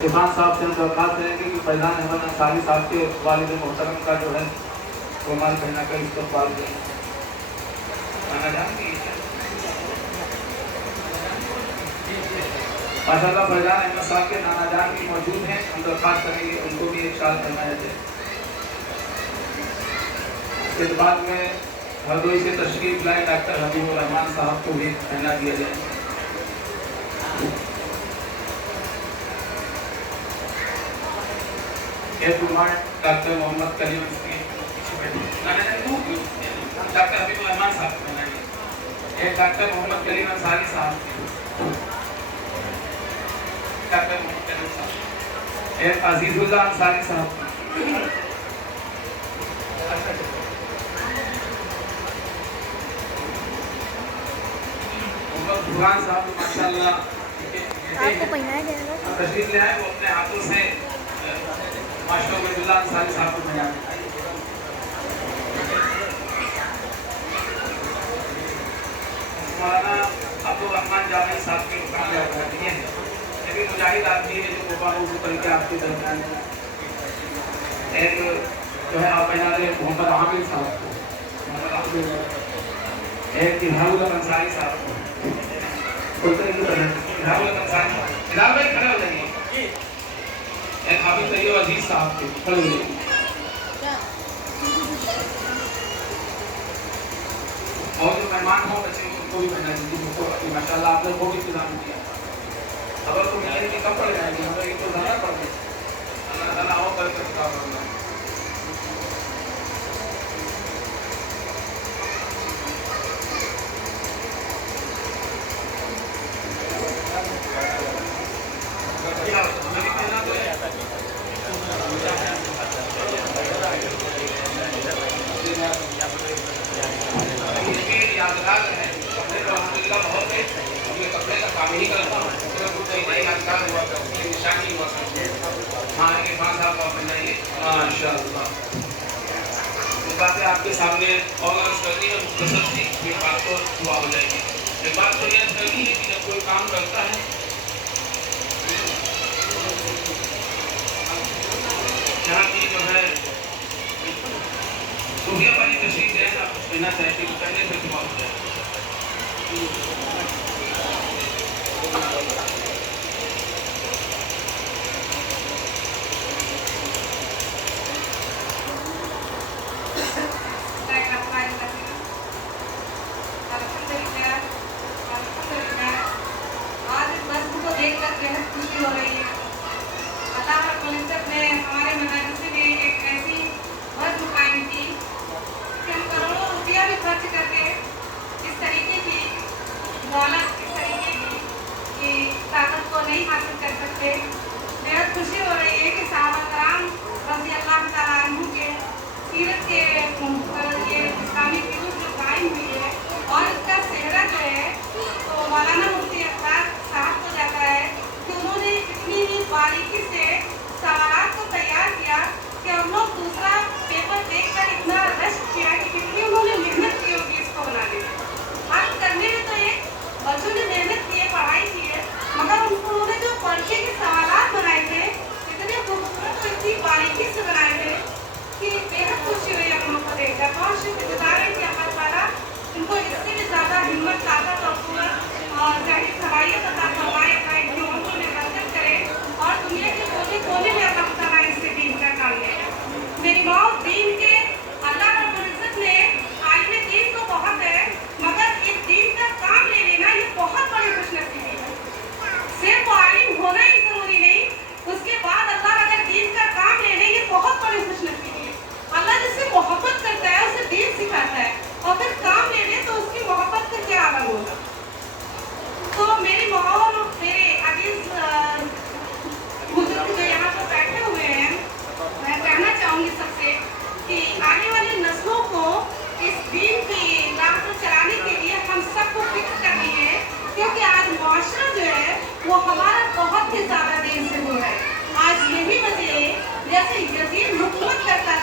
इमाम साहब से हम दरख्वास्त करेंगे कि फैजान अहमद अंसारी साहब के वालिद मोहतरम का जो है रुमाल पहना कर इस्तकबाल दें। माशाअल्लाह फैजान अहमद साहब के नाना जान भी मौजूद हैं, हम दरख्वास्त करेंगे उनको भी एक शाल पहनाया जाए। इसके बाद में हरदोई से तशरीफ लाए डॉक्टर हबीबुर रहमान साहब को भी पहना दिया जाए। एक रुमाल डॉक्टर मोहम्मद कलीम डॉक्टर हबीबुर रहमान साहब को पहनाइए। एक डॉक्टर मोहम्मद कलीम अंसारी साहब, डॉक्टर मोहम्मद कलीम साहब, एक अजीजुल्लाह अंसारी साहब, भगवान साहब माशाअल्लाह आपको पहनाया जाएगा। तशरीफ ले आए, वो अपने हाथों से माशाअल्लाह उबैदुल्लाह अंसारी साहब को पहनाया। मौलाना अब्दुल रहमान जावेद साहब के मुकाम में दिए हैं, ये भी मुजाहिद आदमी है जो कोबा उर्दू करके आपके दरमियान एक जो है आप पहना रहे मोहम्मद आमिर साहब को, मोहम्मद आमिर, एक इल्हामुल अंसारी साहब को, इल्हामुल अंसारी साहब, इल्हाम भाई खड़े हो जाइए, एक हाफिज तैयब अजीज साहब के खड़े हो जाइए। और जो मेहमान हो बच्चे उनको भी पहना दीजिए, उनको माशाअल्लाह आपने बहुत इंतजाम किया। खबर तो मिलने की कब पड़ जाएगी, हमें एक तो ज़्यादा पड़ गई। अल्लाह ताला आओ करके खुदा करना। यादगार है अल्हम्दुलिल्लाह, बहुत है ये कपड़े का काम ही करता हूँ, कुछ नई यादगार हुआ करती है, निशानी हुआ करती है। हाँ ये खान साहब आप बनाइए माशाअल्लाह। कुछ बातें आपके सामने और अर्ज करनी है, मुख्तसर सी, फिर बात तो दुआ हो जाएगी। एक बात तो यह करनी है कि जब कोई काम करता है यहाँ की जो है सूफिया वाली तशरीफ है, आप कुछ कहना चाहते हैं, कहने से दुआ हो जाए। आज इस मस्जिद को देखकर बेहद खुशी हो रही है। अल्लाह रब्बुल इज्जत ने हमारे मदरसे में एक ऐसी मस्जिद कायम की कि हम करोड़ों रुपया भी खर्च करके इस तरीके की दौलत, इस तरीके की ताकत को नहीं हासिल कर सकते। बेहद खुशी हो रही है कि सहाबा कराम रज़ी अल्लाह तआला अन्हु के सीरत के ये इस्लामी फिक्र जो कायम हुई है और इसका सेहरा जो है तो मौलाना मुफ्ती अख्तर साहब को जाता है कि उन्होंने इतनी ही बारीकी से सवालात को तैयार किया कि हम लोग दूसरा पेपर देखकर इतना रश किया कि कितनी उन्होंने मेहनत की होगी इसको बनाने में। आज करने में तो एक बच्चों ने मेहनत की है, पढ़ाई की है, मगर उन्होंने जो पर्चे के सवालात बनाए थे इतने खूबसूरत और इतनी बारीकी से बनाए थे कि बेहद खुशी हुई हम लोग को देखकर। बहुत शुक्रगुजार है कि अल्लाह ताला इनको इससे भी ज़्यादा हिम्मत, ताकत और कुव्वत और जाहिर सलाहियत अता फरमाए, अपने जीवनों में बरकत करे और दुनिया के कोने कोने में अल्लाह ताला इससे दीन का काम ले। मेरी माँ दीन के अल्लाह रब्बुल इज्जत ने आलिम दीन तो बहुत है, मगर इस दीन का काम ले लेना ये बहुत बड़ी खुशनसीबी है। सिर्फ आलिम होना ही जरूरी नहीं, उसके बाद अल्लाह अगर दीन का काम ले ले ये बहुत बड़ी खुशनसीबी है। अल्लाह जिससे मोहब्बत करता है उसे दीन सिखाता है और फिर काम ले ले तो उसकी मोहब्बत का क्या आलम होगा। तो मेरी माहौल मेरे अजीज बुजुर्ग जो यहाँ पर बैठे हुए हैं, मैं कहना चाहूँगी सबसे कि आने वाली नस्लों को इस दीन की राह पर चलाने के लिए हम सबको फिक्र करनी है, क्योंकि आज मुआशरा जो है वो हमारा बहुत ही ज़्यादा दीन से दूर है। आज यही वजह जैसे यजीद हुकूमत करता